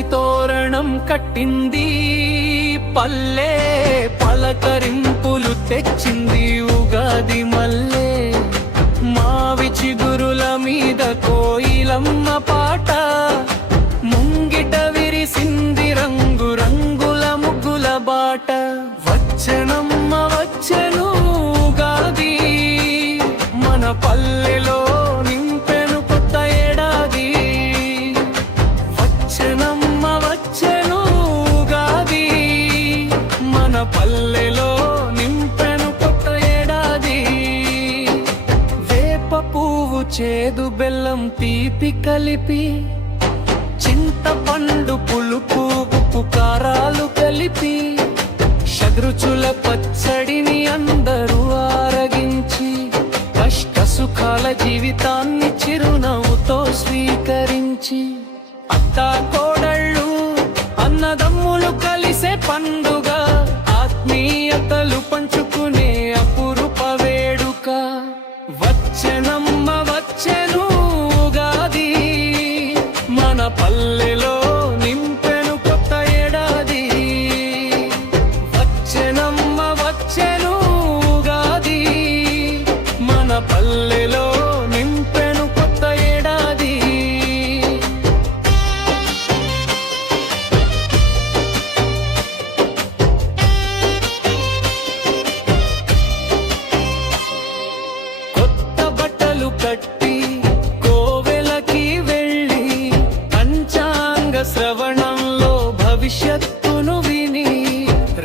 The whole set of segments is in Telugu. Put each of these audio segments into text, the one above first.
పచ్చని తోరణం కట్టింది, పల్లె పలకరింపులు తెచ్చింది ఉగాది మల్లె. మావి చిగురుల మీద కోయిలమ్మ పాట, ముంగిట విరిసింది రంగు రంగుల ముగ్గుల బాట. వచ్చెనమ్మ వచ్చెను ఉగాది, మన పల్లెలో నింపెను కొత్త ఏడాది. వచ్చెనమ్మ వచ్చెను ఉగాది, మన పల్లెలో నింపెను కొత్త ఏడాది. వేప పువ్వు చేదు బెల్లం తీపి కలిపి, చింతపండు పులుపు ఉప్పు కారాలు కలిపి, షడ్రుచుల పచ్చడిని అందరూ ఆరగించి, కష్ట సుఖాల జీవితాన్ని చిరునవ్వుతో స్వీకరించి, అత్తా కోడళ్ళు అన్నదమ్ములు కలిసే పండుగ, ఆత్మీయతలు పంచుకునే అపురూప వేడుక. వచ్చెనమ్మ వచ్చెను ఉగాది, మన పల్లెలో నింపెను కొత్త ఏడాది. వచ్చెనమ్మ వచ్చెను ఉగాది, మన పల్లెలో నింపెను కొత్త ఏడాది. కొత్త బట్టలు కట్టి కోవెలకి వెళ్ళి, పంచాంగ శ్రవణంలో భవిష్యత్తును విని,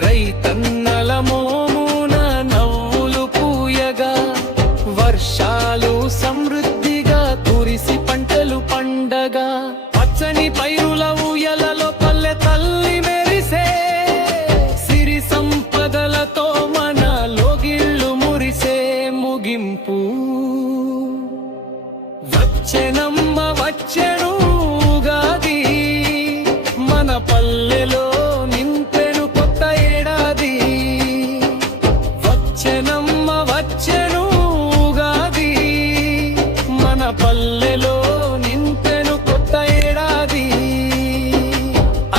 రైతన్నల మోమున నవ్వులు పూయగా, వర్షాలు సమృద్ధిగా కురిసి పంటలు పండగా, పచ్చని పైరుల ఊయలలో పల్లె తల్లి మెరిసే, సిరి సంపదలతో మన లోగిళ్ళు మురిసే ముగింపు. వచ్చెనమ్మ వచ్చెను ఉగాది, మన పల్లెలో నింపెను కొత్త ఏడాది. వచ్చెనమ్మ వచ్చెను ఉగాది, మన పల్లెలో నింపెను కొత్త ఏడాది.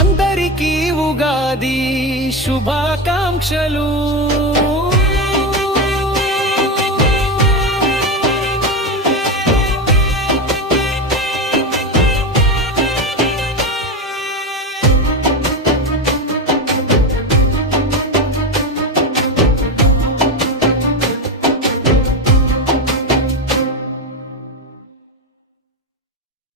అందరికీ ఉగాది శుభాకాంక్షలు.